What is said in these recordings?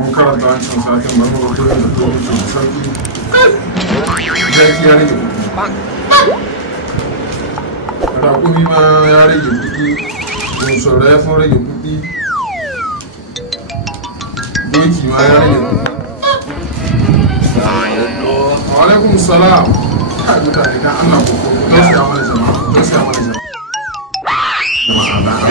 mun karanta wancan satin bari mu ga da turanci sarki zaki ya rage raƙumi ma ya rage kuɗi bunsura ya fi rage kuɗi doki ma ya rage kuɗi. Wa alaikum salam. Kai mutane dan Allah ko tausaya mana jama'a tausaya mana jama'a.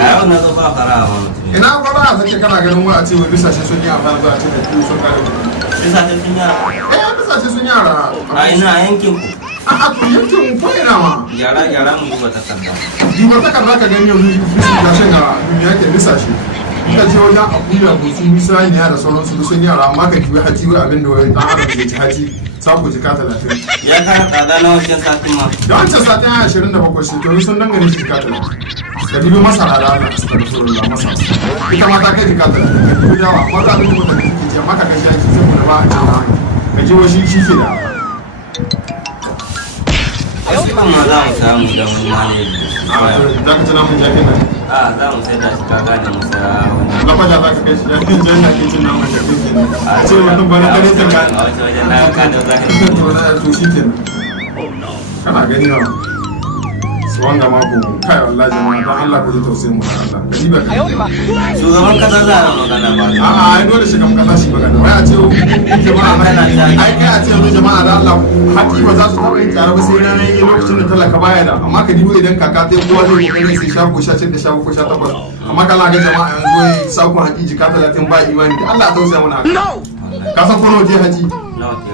Ya na zo ba fara wa mutum. Ina fara take kana ganin wa a ce wai bisashe sun yi amfani da a ce da ku sun kare ku. Bisashe sun yara. Bisashe sun yara. A ina yankin ku. A to yankin mu ko ina ma. Gyara mu duba takarda. Duba takarda ka gani yanzu bisashe ga duniya ke bisashe. Ina ce wajen abuja ko sun bisa ne da sauransu sun yara amma ka kiwi haji wa abin da wani dan adam zai ci haji sako jika 30. Ya kara tsada na wancan satin ma. Da wancan satin 27 shekaru sun dangane jika 30. Ka dibi masara da Allah suka da sauran da masara. Ita ma ta kai jika 30. Ka dibi dawa amma ta abin da mutane suke ce amma ka ga shi saboda ba a ce na ka ji washi shi ke da. Wasu kan ma za mu samu da wani mani. Za ka ci namun jakin nan? A za mu sai da shi ka gane mu sa wani. Na kwaja za ka kai shi jakin da ke cin namun jakin ke nan. A ce wani bana kare ta ka. A wace wajen na ka da za ka to shi ke nan. Kana gani wa? Su wanga mako kai wallahi jama'a dan Allah ka ji tausayin mu Allah. Ka ji ba ka. shugaban kasa za a magana ba. A'a ai dole shugaban kasa shi magana. Wai a ce jama'a ai kai a ce jama'a da Allah haƙi ba za su taɓa yin tsara ba sai na yi lokacin da talaka baya da amma ka dibo idan kaka ta kowa zai kokari sai shago 16 da shago 18 amma kana ga jama'a yanzu wai sakon haƙi jika 30 ba imani da Allah ya tausaya mana haka. Ka san kono je haji?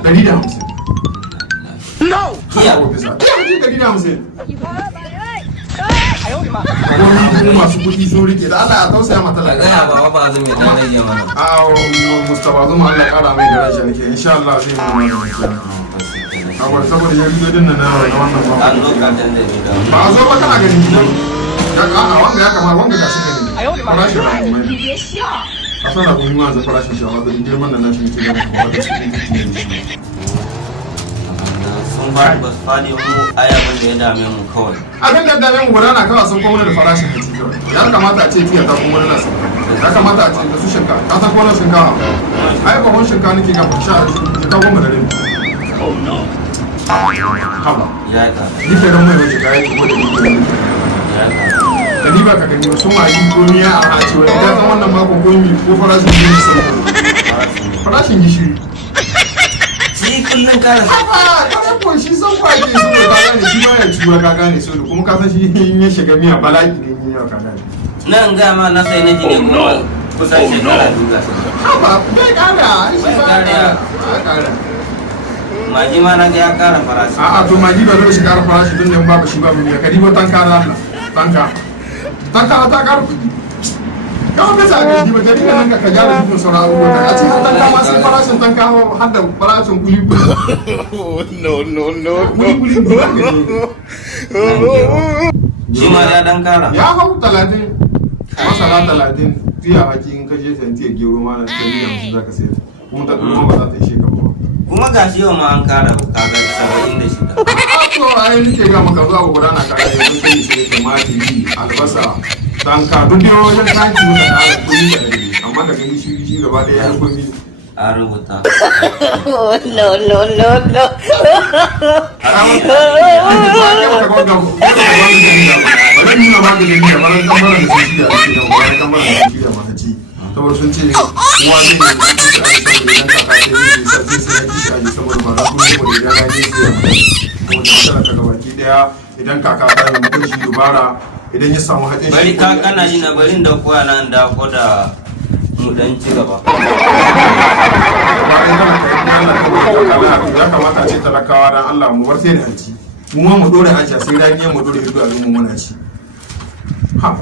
150. No. Kiya. Haji 150. Wani masu kuɗi sun rike da Allah ya tausaya mata da gaya ba ba zan yi dan rage mana. Mustafa zuma Allah ya ƙara mai da rashin nake insha Allah zai yi mana. Saboda ya rigo din nan na wannan ba. An zo ka dan da ni da. Ba a zo ba kana ganin gidan. A wanga ya kamar wanga gashi gani. Farashin da kuma. A sana kun yi ma za farashin shi amma da girman da na shi ke gani kuma da cikin sun ba ba su fadi mu ayaban da ya dame mu kawai. Abin da dame mu gudana kawai sun kuma da farashin haji kawai. Ya kamata a ce tiya ta kuma da nasa. Ya kamata a ce da su shinkafa. Ka san ko shinkafa. Ai ba hon shinkafa nake ga sha ka goma da rabi. Oh no. Haba. Ya ka. Ni ke ran mai wuce kai ko da ni. Ya ka. Da ni ba ka gani sun ma yi gomiya a haci wai idan wannan mako gomi ko farashin gishiri sai. Farashin gishiri. Shi kullun kara. Haba, ko shi san kwaje su da ka gane shi ba ya ciwa ka gane su kuma ka san shi in ya shiga miya bala'i ne in ya ka gane. Nan ga ma na sai na ji ne kuma kusan shekara duka. Haba, bai kara, shi ba kara. Maji ma na ga ya kara farashi. A'a to maji ba zai shi kara farashi tun da babu shi babu miya kadi ba tanka da Allah. Tanka ta kara kuɗi. Kawai bai sa ka ji ba gari nan ka gyara dukkan sauran abubuwa a cikin tanka ma sai farashin tanka har da farashin kuli. No. Shi ma ya dan kara. Ya hau 30. Masara 30 tiya haji in ka je sayan tiya gero ma na cikin za ka sayar. Kuma ta kuma ba za ta ishe ka ba. Kuma ga shi yau ma an kara kaga 76. To ai nake ga maka zuwa gudana ka ga yanzu sai shi tumatiri, albasa, tanka duk da wajen kanki muka kara kuɗi da dare amma ka gani shi gaba ɗaya ya komi. A rubuta. No. Saboda sun ce uwa zai ne da ake saboda idan kaka ta yi sarki sai ya kishi aji saboda ba na kuma saboda idan ya je sai ya wanda talaka ga baki daya idan kaka ta yi mutum shi dubara idan ya samu haɗin shi. Bari ka kana shi na barin da koya nan da ko da mu dan ci gaba. Ya kamata a ce talakawa dan Allah mu bar sai da hanci. Mu ma mu dore hanci sai rani mu dore ido a mu muna ci. Ha.